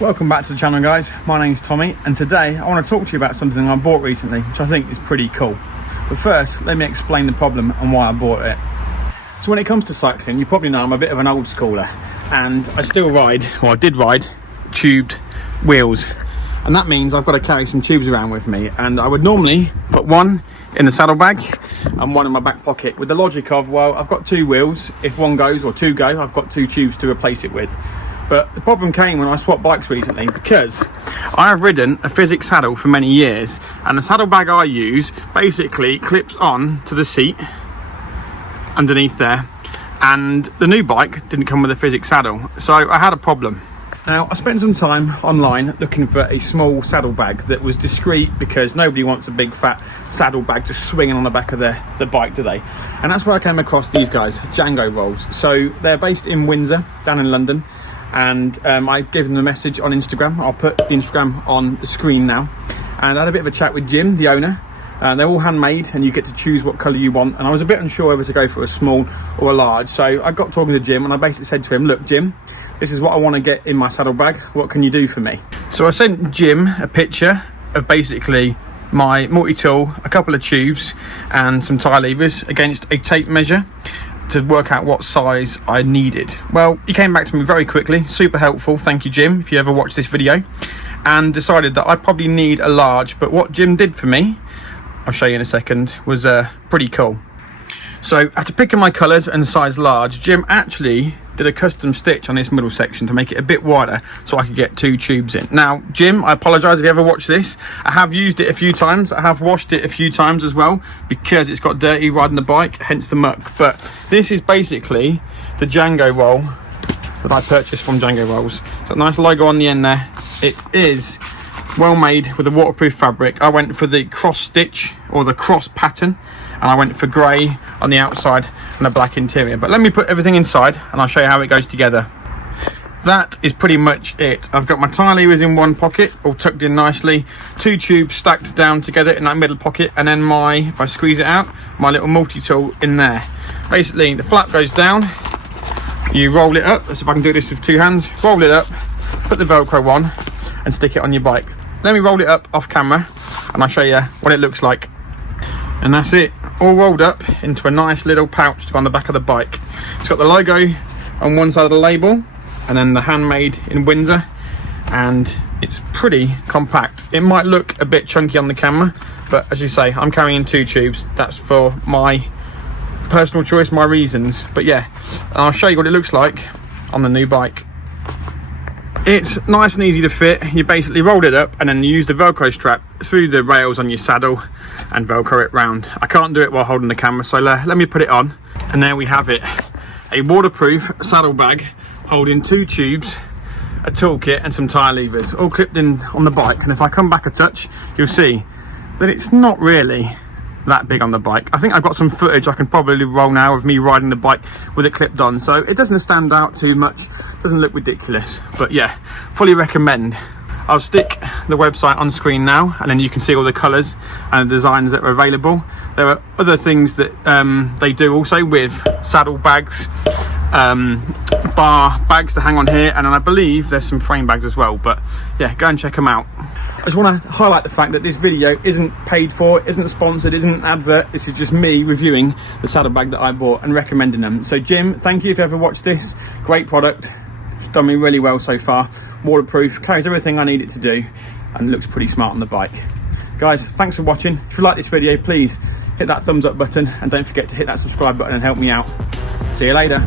Welcome back to the channel, guys. My name's Tommy, and today I want to talk to you about something I bought recently, which I think is pretty cool. But first, let me explain the problem and why I bought it. So when it comes to cycling, you probably know I'm a bit of an old schooler, and I still ride, or I did ride, tubed wheels. And that means I've got to carry some tubes around with me, and I would normally put one in the saddlebag and one in my back pocket, with the logic of, well, I've got two wheels. If one goes or two go, I've got two tubes to replace it with. But the problem came when I swapped bikes recently, because I have ridden a physics saddle for many years, and the saddlebag I use basically clips on to the seat underneath there, and the new bike didn't come with a physics saddle, so I had a problem. Now, I spent some time online looking for a small saddlebag that was discreet, because nobody wants a big fat saddlebag just swinging on the back of the bike, do they? And that's where I came across these guys, Jango rolls. So they're based in Windsor, down in London. And I gave them a message on Instagram. I'll put the Instagram on the screen now. And I had a bit of a chat with Jim, the owner. They're all handmade, and you get to choose what colour you want. And I was a bit unsure whether to go for a small or a large. So I got talking to Jim, and I basically said to him, look, Jim, this is what I want to get in my saddlebag. What can you do for me? So I sent Jim a picture of basically my multi-tool, a couple of tubes, and some tie levers against a tape measure to work out what size I needed. Well, he came back to me very quickly, super helpful, thank you Jim, if you ever watch this video, and decided that I probably need a large. But what Jim did for me, I'll show you in a second, was pretty cool. So after picking my colours and size large, Jim actually did a custom stitch on this middle section to make it a bit wider so I could get two tubes in. Now, Jim, I apologise if you ever watch this. I have used it a few times. I have washed it a few times as well, because it's got dirty riding the bike, hence the muck. But this is basically the Jango roll that I purchased from Jango Rolls. Got a nice logo on the end there. It is well made with a waterproof fabric. I went for the cross stitch, or the cross pattern, and I went for grey on the outside and a black interior. But let me put everything inside and I'll show you how it goes together. That is pretty much it. I've got my tie levers in one pocket, all tucked in nicely, two tubes stacked down together in that middle pocket, and then if I squeeze it out, my little multi-tool in there. Basically, the flap goes down, you roll it up. So if I can do this with two hands, roll it up, put the Velcro on and stick it on your bike. Let me roll it up off camera and I'll show you what it looks like. And that's it, all rolled up into a nice little pouch to go on the back of the bike. It's got the logo on one side of the label, and then the handmade in Windsor, and it's pretty compact. It might look a bit chunky on the camera, but as you say, I'm carrying two tubes. That's for my personal choice, my reasons. But yeah, I'll show you what it looks like on the new bike. It's nice and easy to fit. You basically rolled it up and then you use the Velcro strap through the rails on your saddle and Velcro it round. I can't do it while holding the camera, so let me put it on. And there we have it, a waterproof saddlebag holding two tubes, a toolkit and some tie levers, all clipped in on the bike. And if I come back a touch, you'll see that it's not really that big on the bike. I think I've got some footage I can probably roll now of me riding the bike with it clipped on, so it doesn't stand out too much, doesn't look ridiculous. But yeah, fully recommend. I'll stick the website on screen now, and then you can see all the colours and the designs that are available. There are other things that they do also with saddle bags, bar bags to hang on here, and then I believe there's some frame bags as well. But yeah, go and check them out. I just want to highlight the fact that this video isn't paid for, isn't sponsored, isn't an advert. This is just me reviewing the saddlebag that I bought and recommending them. So Jim, thank you if you ever watched this. Great product, it's done me really well so far. Waterproof, carries everything I need it to do, and looks pretty smart on the bike. Guys, thanks for watching. If you like this video, please hit that thumbs up button, and don't forget to hit that subscribe button and help me out. See you later.